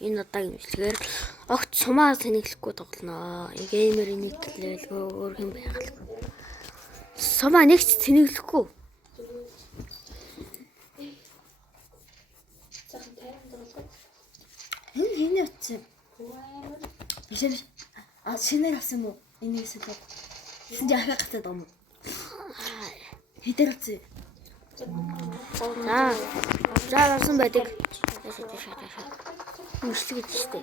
Энэ удаагийн бичлэгээр огт сумаар тэнэглэхгүй тоглоно. Геймер нэг левел өөр юм байгаль. Сумаа нэгч тэнэглэхгүй. Энэ утсан. Биш. Шинээр авсан мó? Энийгээс л. Энд яхаа гатаад юм. Хитэр утсан. Заасан байдаг. Мөчлөж штэ.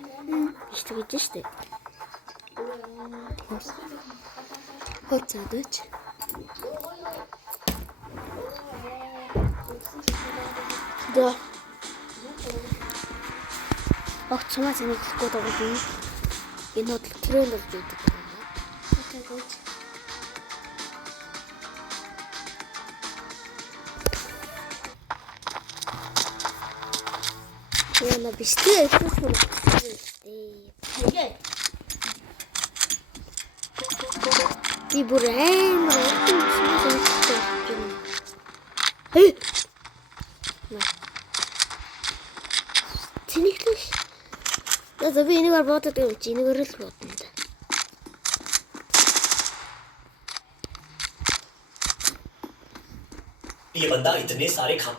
Мөчлөж штэ. Хоцодож. Да. Огт сумаа тэнэглэхгүй тоглоно. Энэ удаа тренд болж байдаг. Хоцодож. Яна биштэй ихсэн юм. Тэгээ. Би бүр амар Эй. Тэнэглэш. За би энэгээр бодоод юм чи энэгээр л бодно да. ये बंदा इतने सारे काम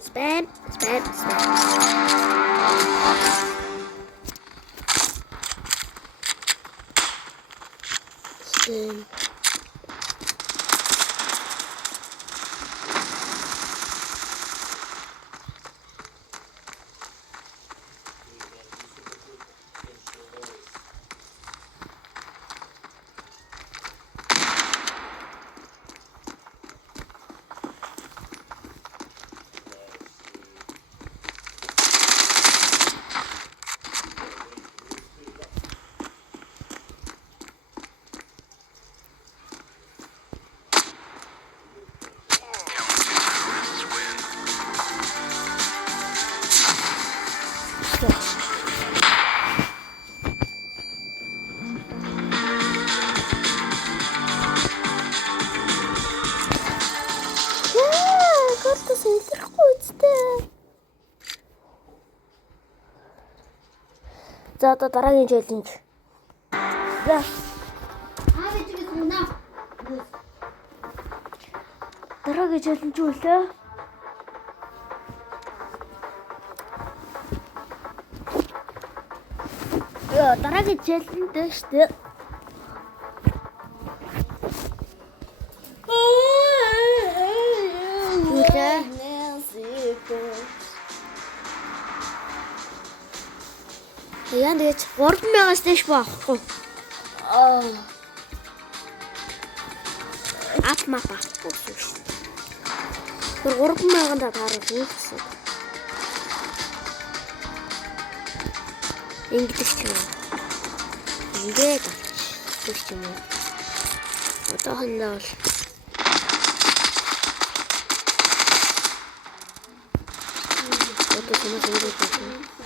Spam. За одоо дараагийн челленж. За. Би тэгээд унаа. Дараагийн челленж юу вэ? Дараагийн челленж дээ штэ. Яан дэж 3000-аас дэш баахгүй. Ап мапа. Тэр 3000-анд таарах юм гэсэн. Ингэж ч юм. Ингээд ч юм уу. Одоохондоо бол Томас өөрөө байна.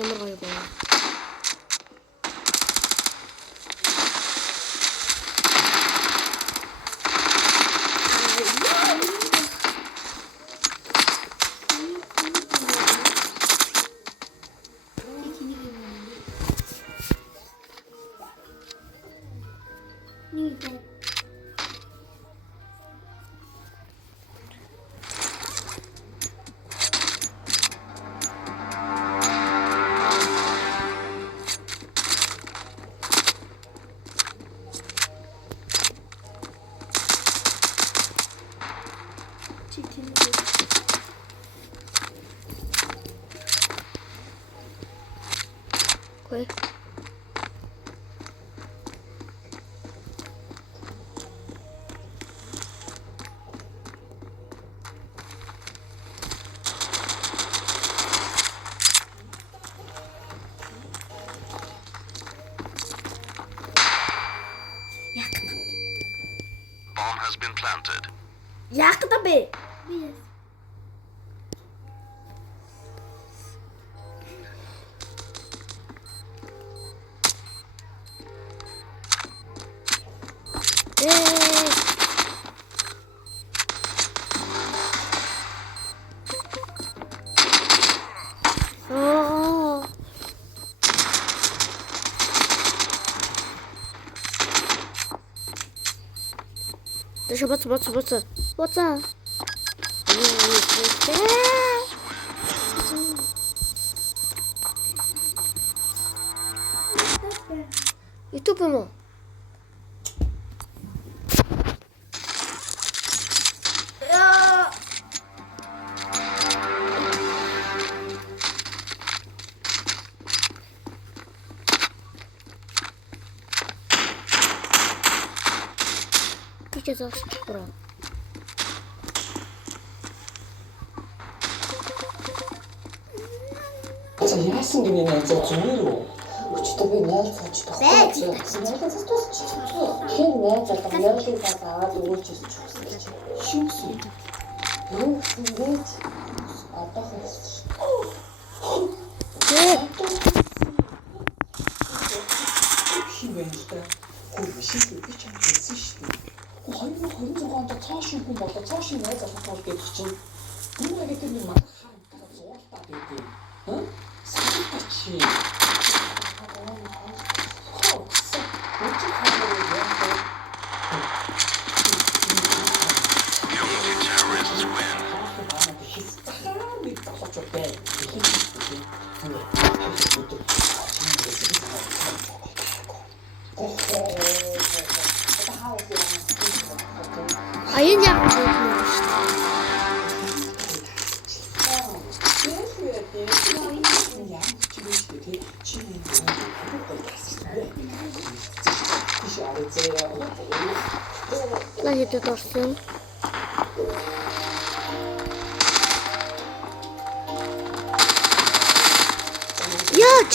Ямар гоё байна. Окей. Bomb has been planted. Яах гэдэг бэ? Би Оо. Дэше боц. Боца. YouTube юм уу? Пичээ зогсож буруу. За яасан гинэ найз зүүрөө. Өчтөр би найз цаач Байж тохиолдсон. Найзаас тусч. Хэн найз одоо яалын цаас аваад өгөөч гэж хүссэн гэж. Шүү гэсэн. Юу гэсэн бэ? Одоо хэлсэн. Хин байна л да. Хөөе биш би ч хэлсэн шүү дээ. 2026 онд цааш юм болоо цааш найз авах гэж чинь. Юу гэдэг нь мах хаан зууртаа байдаг. Хм? Сачи. Young terrorists win. Аян яг шүү дээ. На хэдэд орсон. Яаж?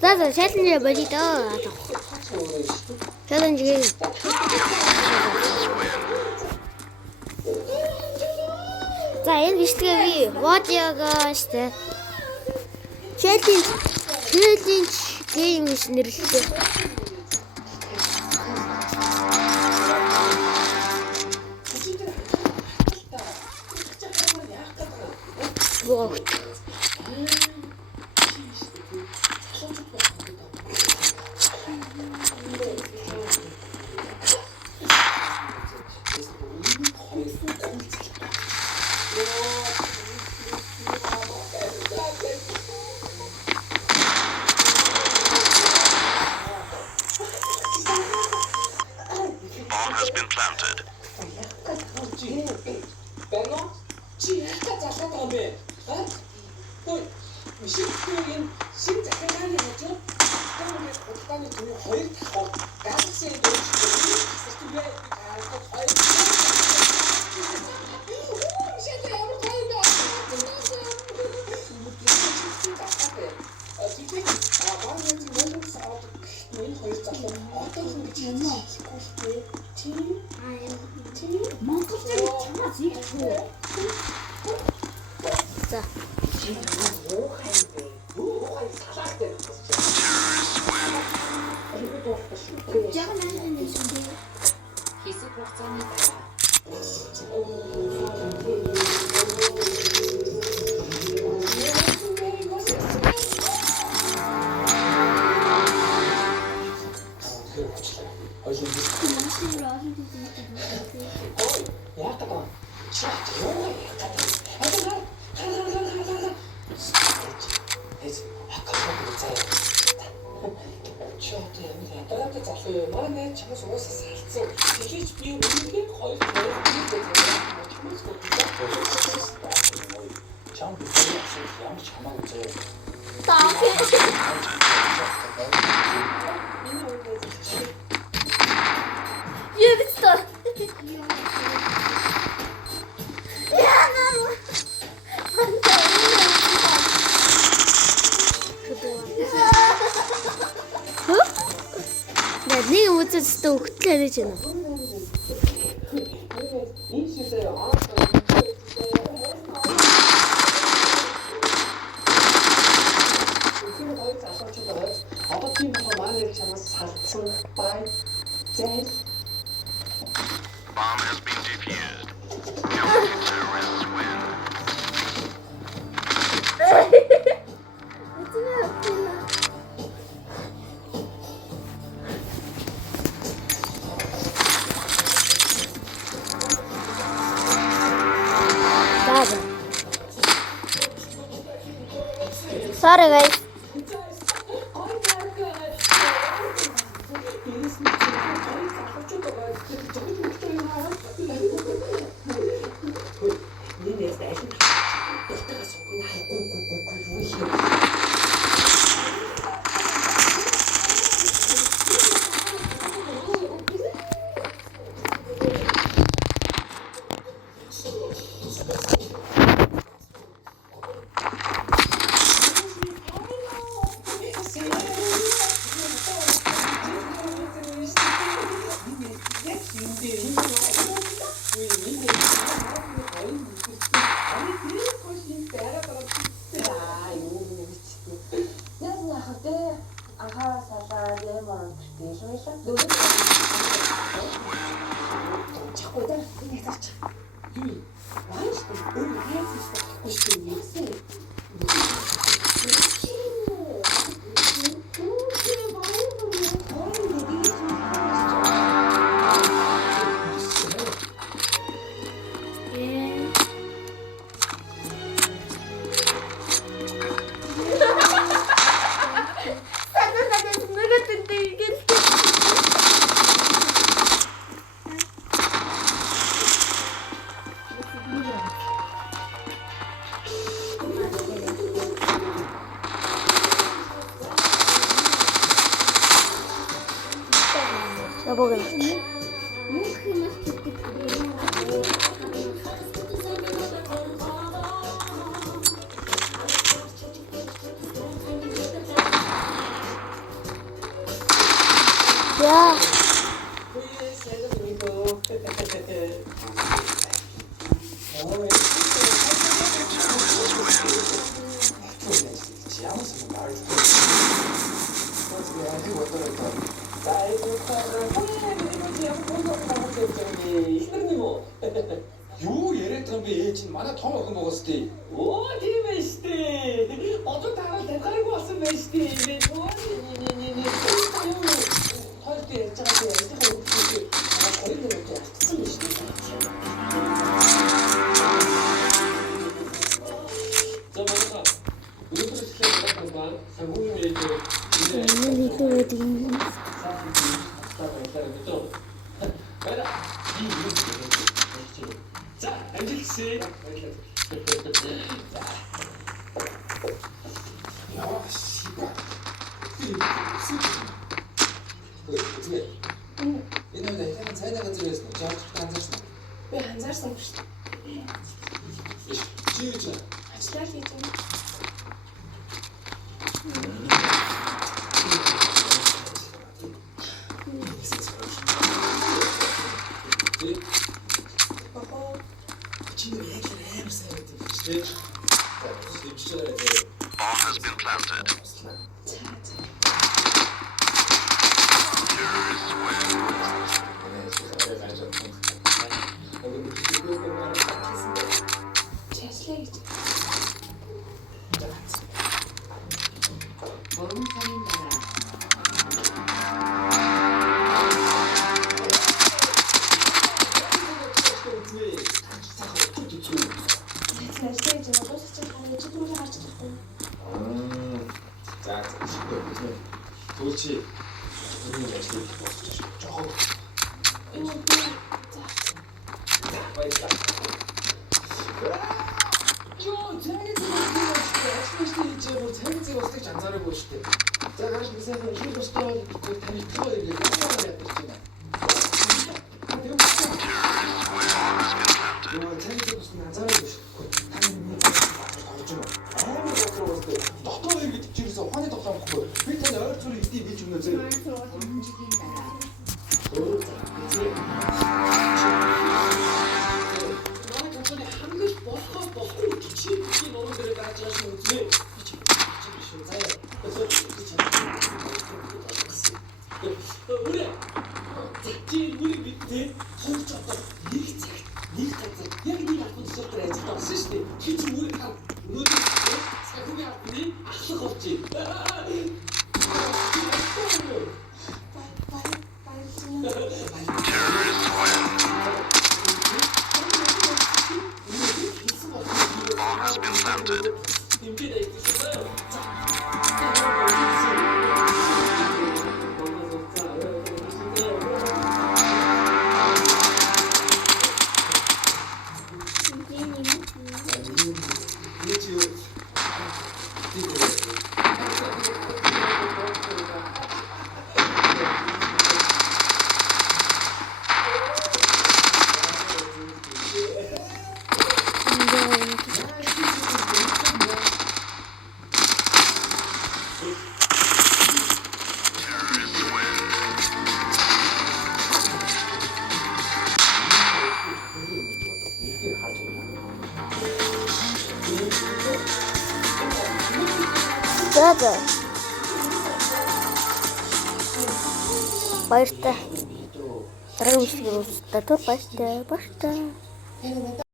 За шалны бодит аа. Challenge game. За энэ бичлэгээ би Wadiaga штэ. Challenge game гэж нэрлэдэг. Вот. Bomb has been planted. За. Хэсэг хугацааны дараа манай чамаас уусаа салцсан. Тэгэж би үнэхээр хоёр чамаас чам битээ ямар чамаа үзээ. Нэг үзэжтэй өгтлээ гэж байна. Энэ шивээ одоо тийм манай чамаас салцсан бай зээл Bomb has been defused. Counter terrorists win. Sorry guys. Yeah. Юу яриад байгаа юм бэ ээж нь манай том охин байгаас тий. Оо тийм ээ штэ. Одоо тараад тараагүй болсон байж тий. Оо nee. Хоёр дээр яаж байгаа юм бэ? Хоёр дээр явчихсан биш үү? За манай өнөөдөр ихлэх байгаа санхүүгийн ээлжээр 자, 안젤씨. 야, 씨발. 어떻게? 옛날에 해는 사이다가 들어있어. 저 한 잔씩. 왜안 살수 없어? 지우자. 아직까지 좀. Bomb has been planted. Terrorists win. 보름산인 나라. 자, 그렇지. Миний ажлыг босч жоо. Баярлалаа. Йоо, цэнгэг цэнгэг устгаж анзаараагүй шүү дээ. За гаш бисаа шил бостой танилцгаа ирээ. Яагаад яадаг юм бэ? Йоо, цэнгэг устгаж анзаараагүй шүү. Таны миний орж байна. Амар дотроо устгаж. Дотоо ирээд чирээс ухааны тоглоом гэхгүй. Би тань ойр зүрх идэх гэж өмнө зөө. За. Баяртай. Дараагийн үеийг үзтээ баяртай.